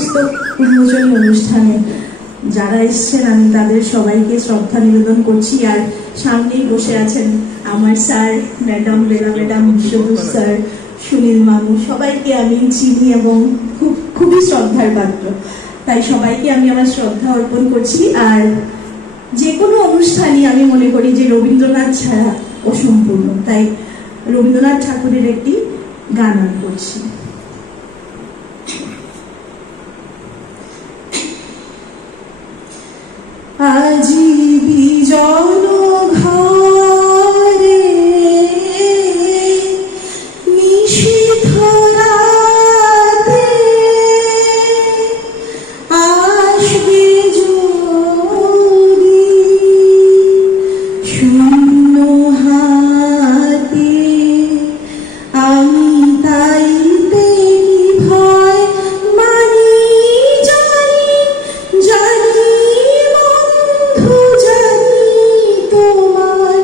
পুস্তক উন্মোচনী অনুষ্ঠানে যারা এসছেন আমি তাদের সবাইকে শ্রদ্ধা নিবেদন করছি। আর সামনেই বসে আছেন আমার sir, madam, Rela madam, Biswadut sir, Sunil মামু, সবাইকে আমি চিনি এবং খুবই শ্রদ্ধার পাত্র। তাই সবাইকে আমি আমার শ্রদ্ধা অর্পণ করছি। আর যে কোনো অনুষ্ঠানই আমি মনে করি যে রবীন্দ্রনাথ ছাড়া অসম্পূর্ণ, তাই রবীন্দ্রনাথ ঠাকুরের একটি গান আমি করছি। আজি বিজন ঘরে নিশীথ রাতে আসবে যদি শূন্য হাতে, আমি তাইতে কি ভয় মানি জানি জানি বন্ধু জানি, তোমার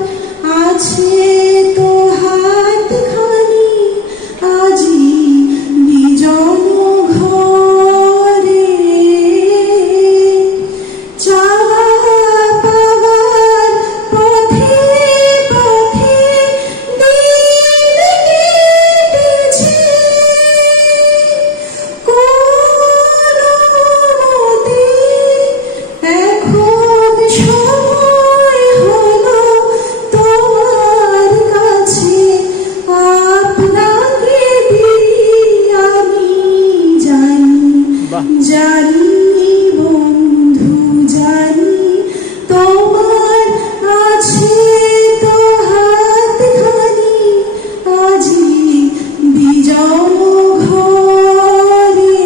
আছে তো হাতখানি আজি বিজন ঘরে। চাওয়া পাওয়ার পথে পথে দিন কেটেছে, কোনো মতে এখন সময় হলো তোমার কাছে আপনাকে দিই আমি জানি জানি বন্ধু জানি, তোমার আছে তো হাতখানি আজি বিজন ঘরে।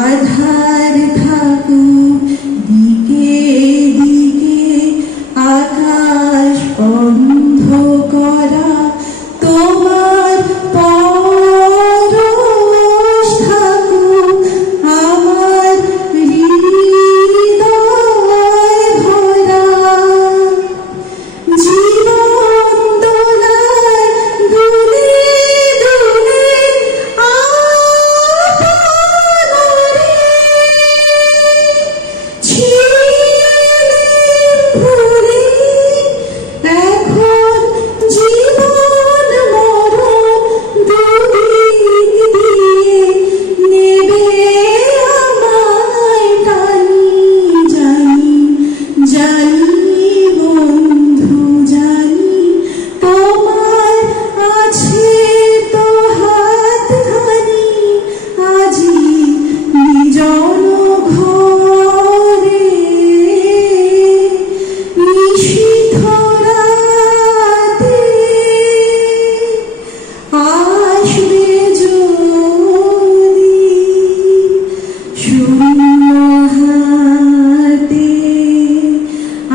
আধার থাকুক দিকে দিকে, আকাশ বন্ধ করা, তোমার পরশ থাকুক আমার হৃদয় ভরা। জীবন দোলায় দুলে দুলে আপনরে ছিলেন ভুলে, এখন জীবন মরণ দুদিক দিয়ে নেবে আমায় টানি জানি জানি বন্ধু জানি, তোমার আছে তো হাতখানি আজি বিজন ঘরে। নিশীথ রাতে আসবে যদি শূন্য হাতে,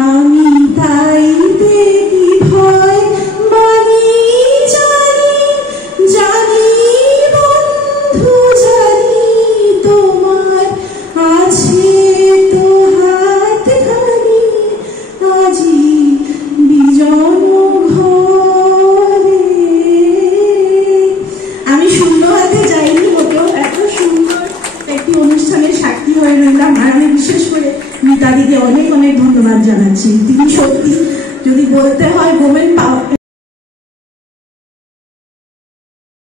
আমি তাইতে কি ভয় মানি জানি জানি বন্ধু জানি, তোমার আছে তো হাতখানি আজি বিজন ঘরে। আমি শূন্য হাতে যাইনি মোটেও, এত সুন্দর একটি অনুষ্ঠানের সাক্ষী হয়ে রইলাম। আর আমি বিশেষ করে মিতাদিকে অনেক অনেক ধন্যবাদ জানাচ্ছি। তিনি সত্যি যদি বলতে হয়